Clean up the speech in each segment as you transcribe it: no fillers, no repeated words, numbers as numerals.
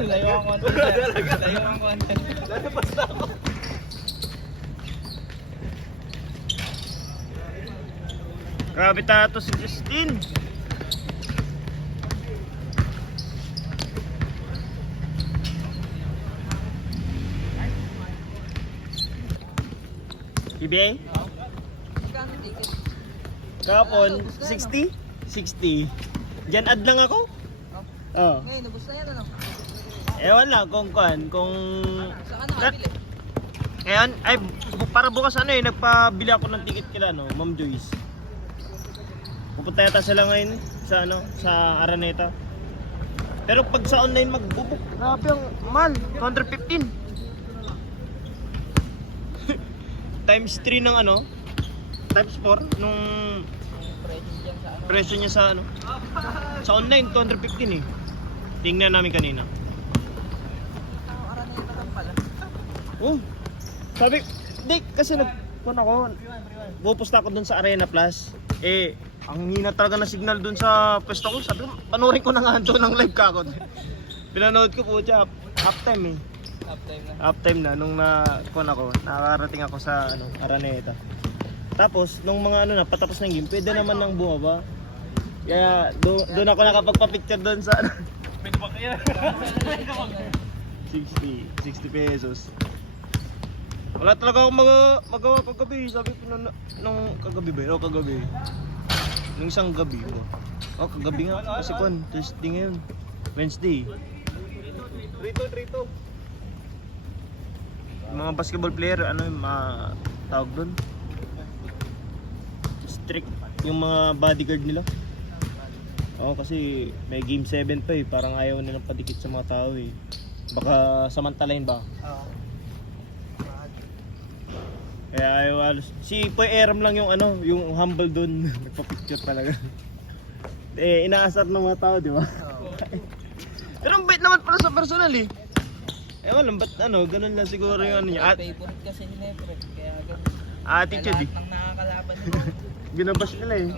Layo ang content. Layo ang content. Lalabas na ako. Grabe tato si Christine. PBA? Magkano ticket? Kahapon, 60? 60. Diyan ad lang ako? Oo. Ngayon, nabos na yan ano? Ewan lang kung kung... Saan nakabili? Ngayon, ay, para bukas ano eh, nagpabili ako ng ticket kila, no, Ma'am Joyce. Pupunta yata sila ngayon sa ano, sa Araneta. Pero pag sa online magbubuk, grabe ang mahal, 215. Times 3 ng ano, times 4 nung presyo niya sa ano. Sa online, 215 eh. Tingnan namin kanina. Araneta lang pala. Oh, sabi, di, kasi nagpun ako, pupusta ako dun sa Arena Plus. Eh, ang hina talaga na signal dun sa pwesto ko. Sabi ko, panoorin ko na nga doon ng live ka ako. Pinanood ko po siya, half time eh. Halftime na. Half time na, nung nakarating ako sa ano, Araneta. Tapos, nung mga ano na, patapos ng game, pwede naman nang bumaba. Kaya, doon ako nakapagpa-picture doon sa ano. Pwede ba kaya? 60 pesos. Wala talaga akong magawa kagabi. Sabi ko nung kagabi ba? O kagabi. Nung isang gabi. O kagabi nga. Kasi kung Thursday ngayon. Wednesday. Rito. Yung mga basketball player, ano yung tawag doon? Strict. Yung mga bodyguard nila. Oo, kasi may game 7 pa eh. Parang ayaw nilang padikit sa mga tao eh. Baka samantalain ba? Oo. Kaya ayaw halos. Si Poy Eram lang yung ano, yung humble doon. Nagpa-picture talaga. Eh, inaasar ng mga tao, di ba? Pero ang bait naman pala sa personal eh. Ewan lang, ba't ano, ganun lang siguro yung ano niya. Favorite kasi ni Nefred. Kaya ganun. Attitude eh. Lahat ng nakakalaban mo. Binabash nila eh.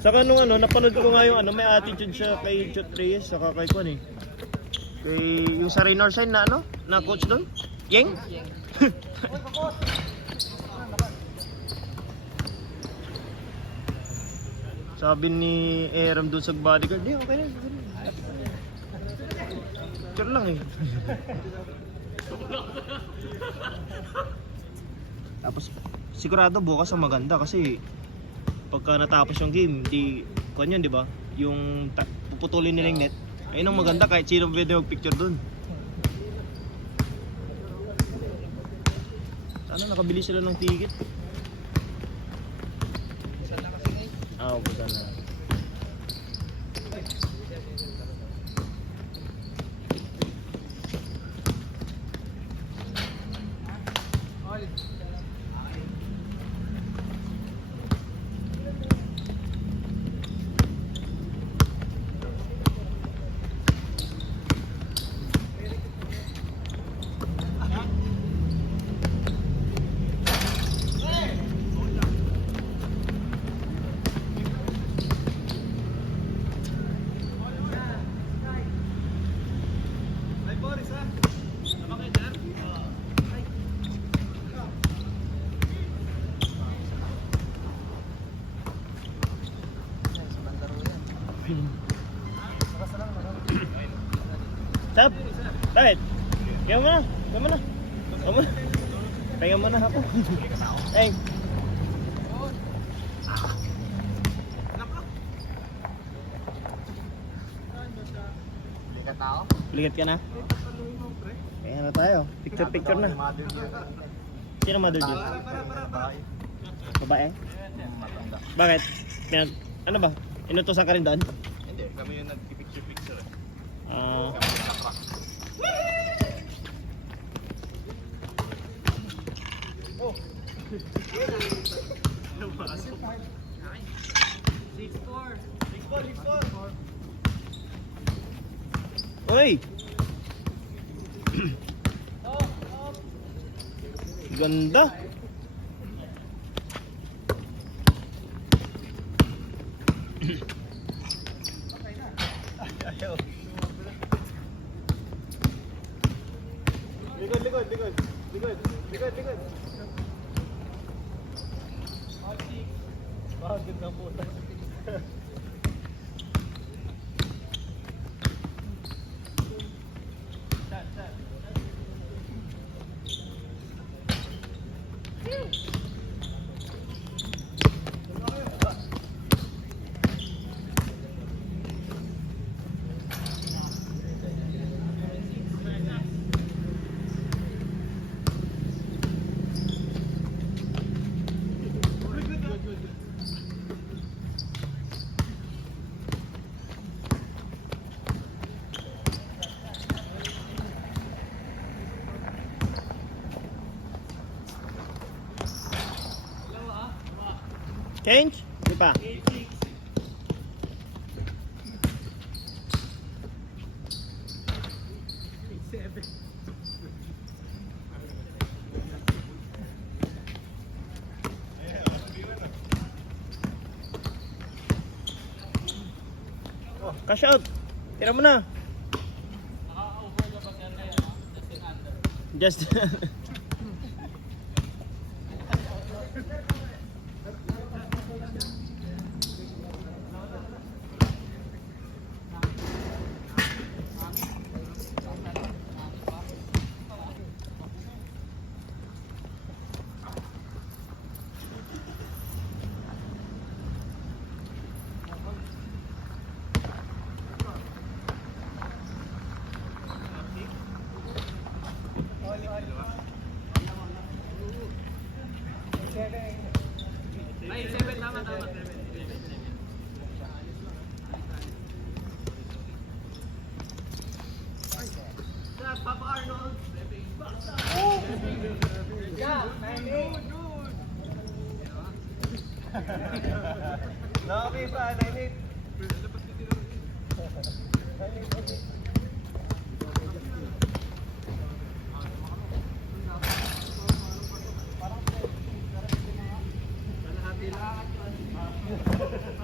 Saka nung ano, napanood ko nga yung ano, may attitude siya kay Chot Reyes, saka kay Kwan eh. Kay yung sa Raynor Sign na ano, na coach doon. Yeng? Sabi ni Eram doon sa bodyguard, di okay na. Picture lang eh. Tapos sigurado bukas ang maganda kasi pagka natapos yung game, di kanyan, di ba? Yung puputulin nila yung net. Ayun ang maganda kahit sino pwede mag-picture doon. Sana nakabili sila ng ticket. Saan na kasi ngayon? Oo, sana. Sab, bakit? Kaya mo na, kaya mo na. Kaya mo na. Kaya mo na ako. Ay. Likat ako. Ligat ka na? Kaya na tayo. Picture na. Sino mother dyan? Babae? Bakit? Ano ba? Inutusan ka rin doon? Hindi, kami yung nag-picture-picture. Uy! Ganda! Ayaw. Likod, likod, likod. Likod, likod, likod. Bakit na puta? Change? Di pa. Cash out. Tira mo na. Just Ay, 7 tama, tama. Papa Arnold. Yeah, 9-8. Nakapay pa, 9-8.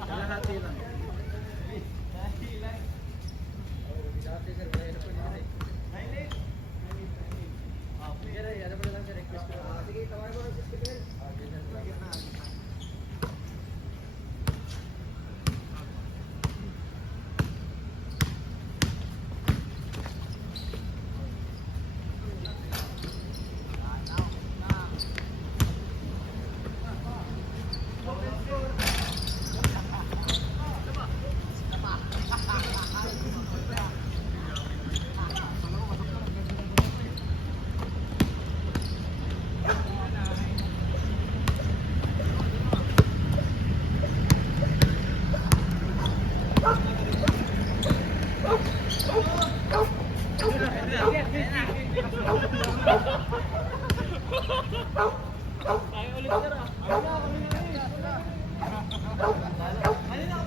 Kalahati lang.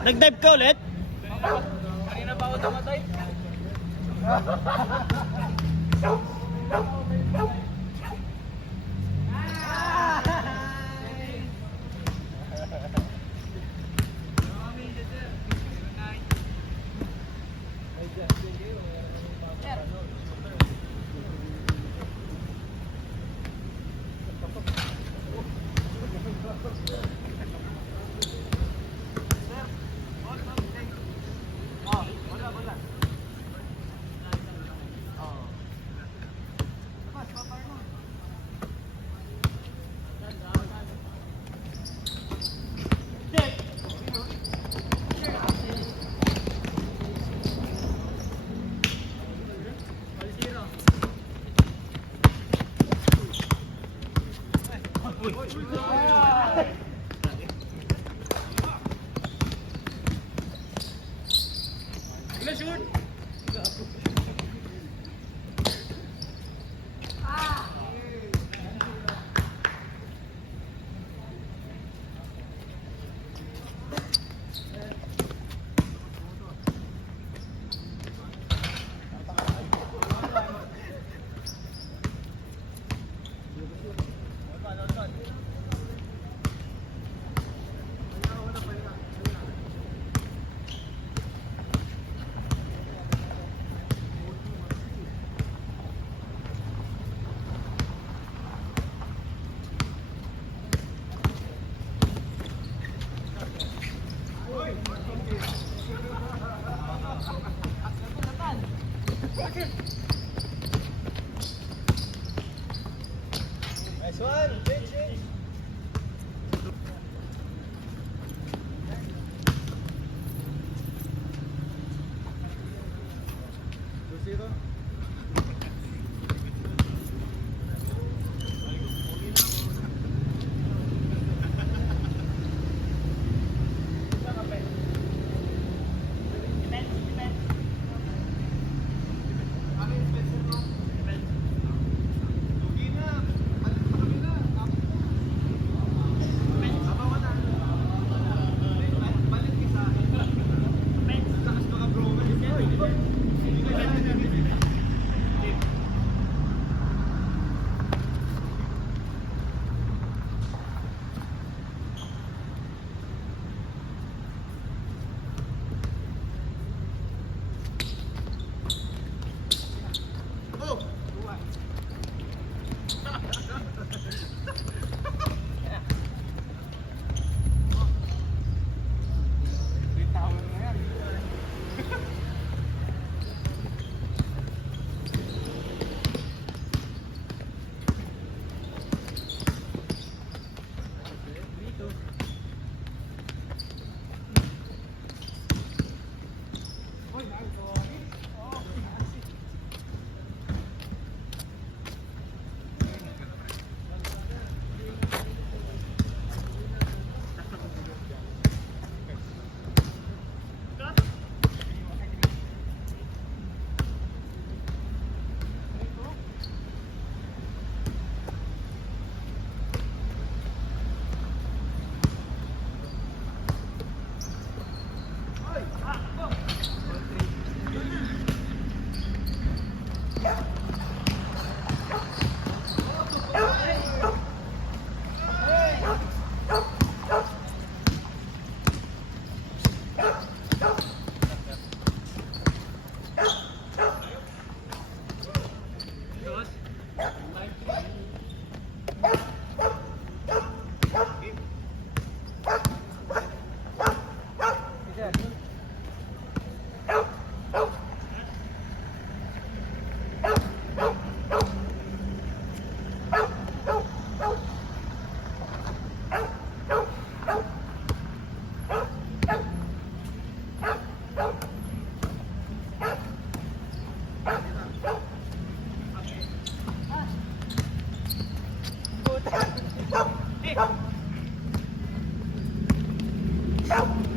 nag-dive ka ulit? Kanina pa ako tumatay.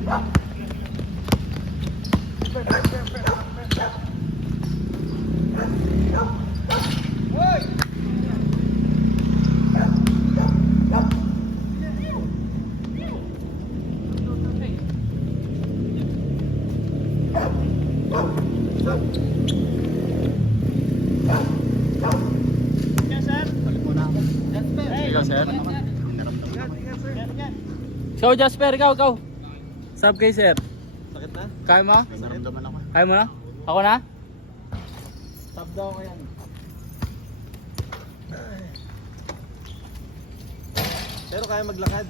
Ikaw, sir. So, Jasper, ikaw. Sub kay sir. Sakit na? Kaya mo? Naramdaman ako. Kaya mo na? Ako na? Stop daw ko yan. Pero kaya maglakad.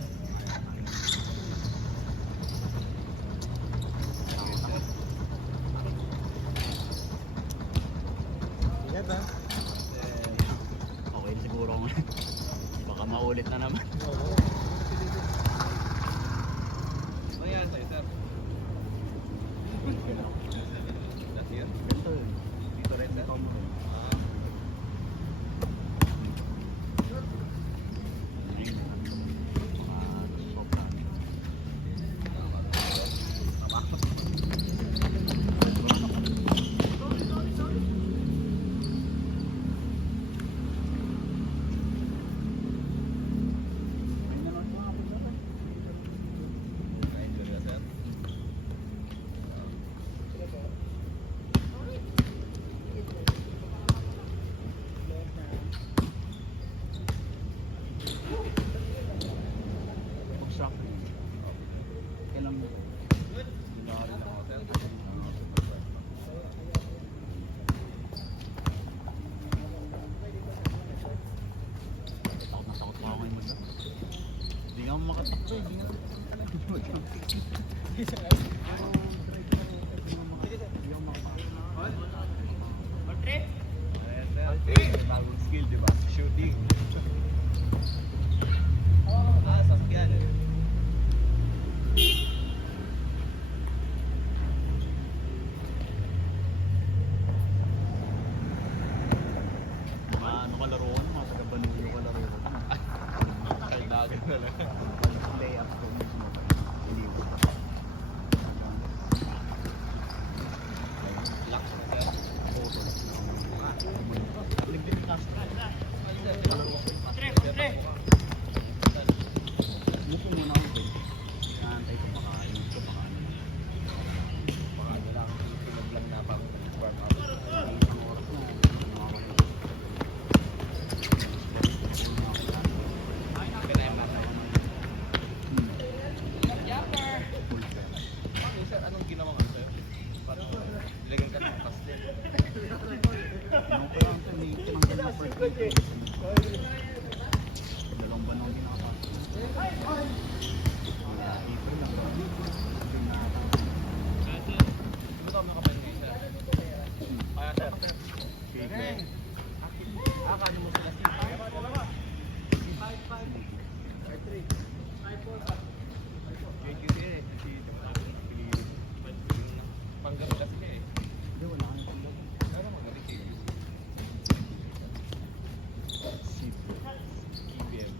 Ingat ha. Okay siguro ako. Baka maulit na naman. Ano yan sa'yo, sir? That's it? Ganito yun. Dito rin, sir? Bagong skill, di ba? Shooting. Sasakyan. Ano kalaro ko? Mga taga-Banuyo kalaro ko. Kailangan na lang. Layup ko. Hindi ko. Relax na, sir. Limpit ka. Mupo muna ako doon. Naantay ko makain. Baka ano lang, sunod lang na pang warm up. Isang oras na. Kinaim na tayo. Bakit, sir? Anong ginawa nga sa'yo? Parang nilagyan ka ng pastel. Ano ko lang ito, may tinanggal na first week. Dalawang buwan akong ginakapasok. April lang. Ano ka mga kapatid, sir? Kaya, sir. Sige. Akala mo sila si JQC eh. Panggalas niya eh. Hindi, wala kang tulog. Ano magaling JQC? KBM.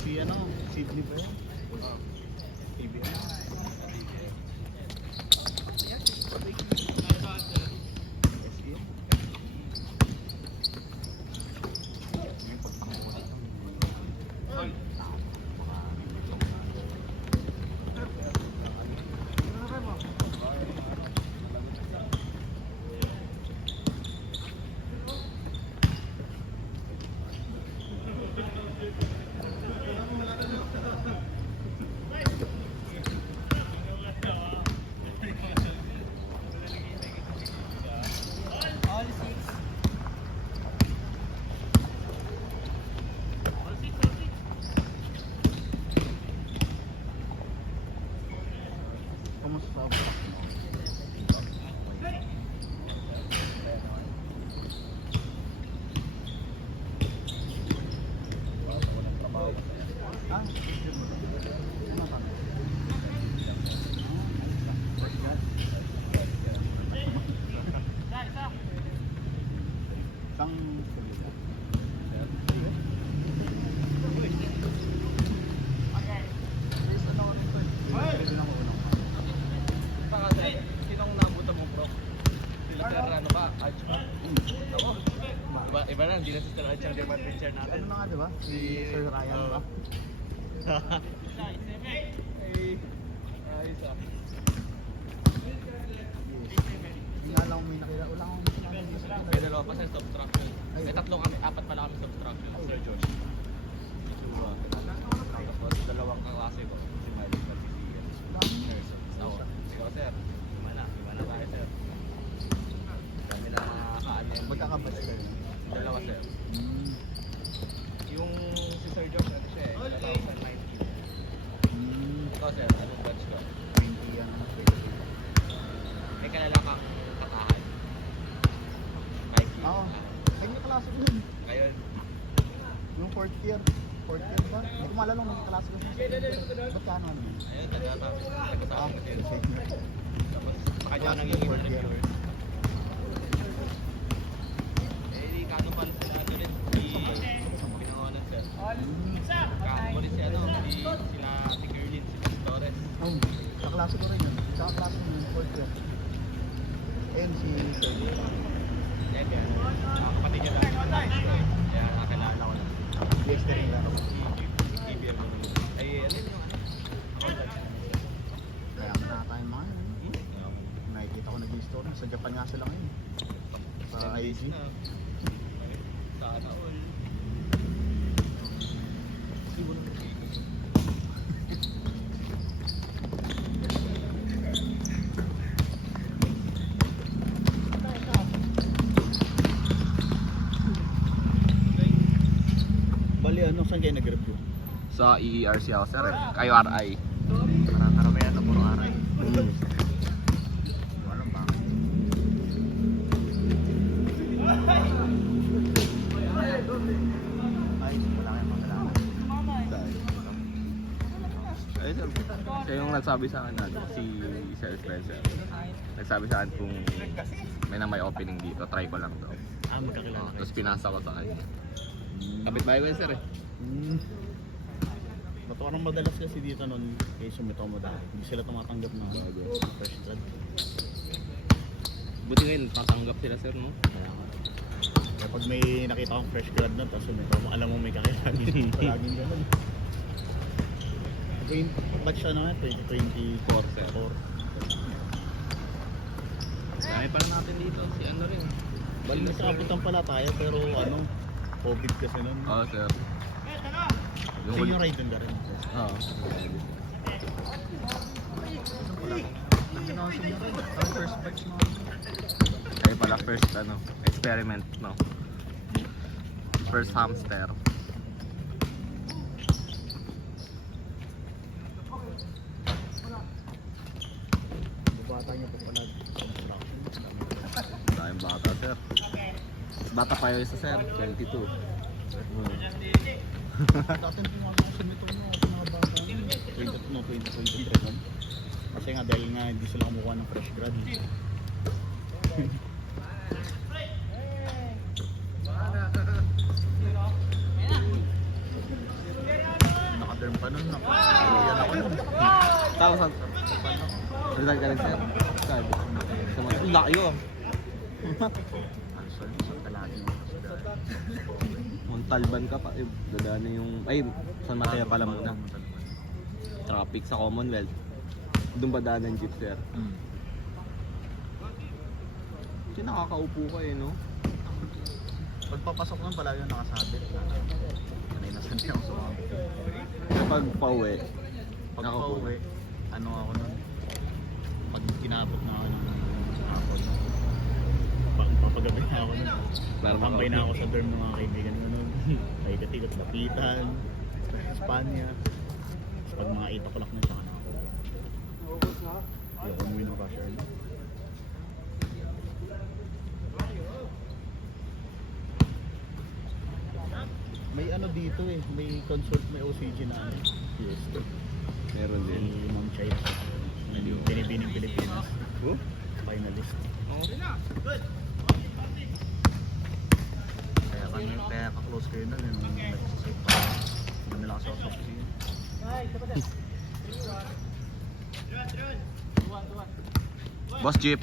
Si ano, Sydney ba yan? KBM. SE? Yung pagtakbo ko dito. Kamusta sa abrak mo? Ah, ano ka? Isang salita. adventure natin. Ano na nga, di ba? Si Sir Ryan, di ba? Ayos ah. Hindi nga lang may nakita. Wala akong sinabi. May dalawa pa sa subtraction. May tatlo kami, apat pala kami subtraction. Sir Josh. Tapos dalawang kaklase ko. Si Miley at si Ian. Nurse. Ako. Ikaw sir. Lima na tayo sir. Kami na kaano yan. Magkakabatch kayo. Dalawa sir. Yung si Sir Josh, ano siya eh, 2019. Ikaw sir, anong batch ko? 20 yan. May kalala kang kakahan. Mikey. Oo. Ay, may klase ko yun. Ngayon, Yung 4th year. 4th year ba? Hindi ko maalala nung klase ko siya. Ba't ka ano ano? ayun, taga-sabi ko din. Second year. Tapos, sa kanya nang Fourth year. reviewer. Eh, di kano pa sila ano rin, di pinangalan sir. Kano ko rin si ano, di sila si Kerlin, si Torres. Oh, kaklase ko rin yun. Sa kaklase ko yung 4th year. Ayun si Sir. Yan yan. Kapatid niya lang. Kaya nakilala ko lang. Yes, din nila. TBM. Ay, ano yun yung ano? Kaya nga tayo mga yun. Nakikita ko nag-story. Sa Japan nga sila ngayon. Sa IG. Sana all. Bali, ano, saan kayo nag-review? Sa EERC ako sir, IRI. Parang karamihan na puro aray. Walang bakit. Ay, wala kayong makalaman. Ay sir, siya yung nagsabi sa akin ano, si Sir Spencer. Nagsabi sa akin kung may opening dito, try ko lang daw. Magkakilala kayo. Tapos pinasa ko sa kanya. Kapit bahay ko yun sir eh. Parang madalas kasi dito nun, kay sumito mo dahil. Hindi sila tumatanggap ng fresh grad. Buti ngayon, tatanggap sila sir no? Kaya pag may nakita kong fresh grad na, tapos sumito mo, alam mo may kakilagin. Palaging ganun. Batch ano nga, 2024. Sir. Dami pala natin dito, si ano rin. Bali na sa kapitan pala tayo, pero ano, COVID kasi nun. Oo sir. Kasi yung ride dun ka rin. Oo. Ginawa siya rin. Ang first batch mo. Ay pala first ano, experiment no. First hamster. Bata niya pa pala. Daming bata sir. Bata pa yung isa sir, 22. Dati yung mga sumito mo, mga bata. 2023 nun. Kasi nga dahil nga hindi sila kumukuha ng fresh grad. Naka-derm pa nun. Naka-yan ako nun. Tapos ang result ka rin sir. Saan? Sa mga laki ko. Answer, isang kalahati mo. Montalban ka pa. Dadaan na yung... Ay, San Mateo pala muna. Traffic sa Commonwealth. Doon ba daan ng jeep sir? Kasi nakakaupo ka eh no? Pagpapasok nun pala yung nakasabit. Kanay na sanay ako sumabit. Kapag pauwi, Pag nakaupo. pauwi, ano ako nun? Pag kinabot na ako ng hapon. Papagabi na ako nun. Para Tambay makauwi. na ako sa dorm ng mga kaibigan ko nun. Ikot-ikot lapitan. Sa Espanya. Tapos pag mga 8 o'clock na siya ka nakauwi. Ayoko umuwi ng rush hour. May ano dito eh, may consult, may OCG na ano, Fiesta. Meron din. Si Ma'am Chay, binibining Pilipinas, Oh? finalist. Oo. Kaya ka-close kayo na yun, nung nag-sasip pa. Hindi nila kasi ako sa yun. Boss Jeep.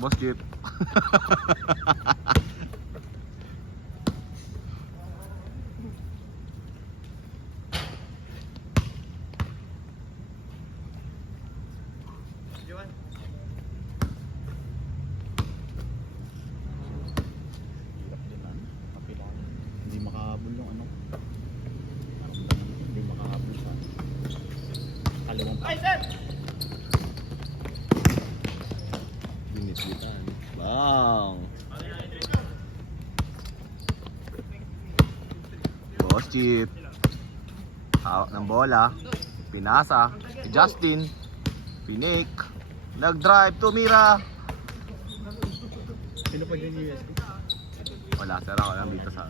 Boss Jeep. Hirap din ano, kapilaan. Hindi makahabol yung ano. Hindi makahabol sa kaliwang pa. Binitbitan. Bang! Boss Chip. Hawak ng bola. Pinasa. Si Justin. Pinik. Nag-drive. Tumira. Sino pa dyan yung USB? Wala. Sara ko lang dito sa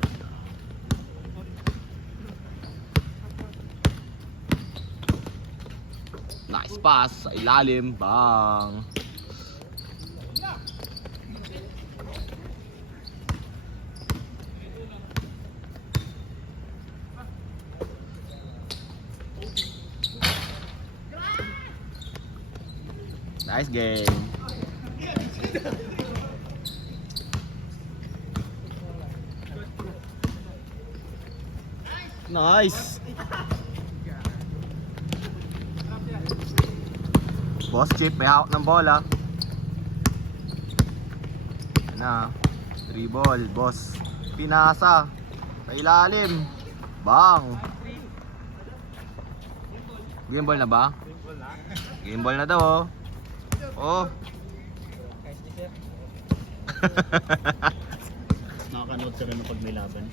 nice pass sa ilalim. Bang! Nice game. Nice. Boss Chip, may hawak ng bola. Yan na. Dribble, boss. Pinasa. Sa ilalim. Bang. Game ball na ba? Game ball na daw oh. Oh. Nakakanood ka rin pag may laban.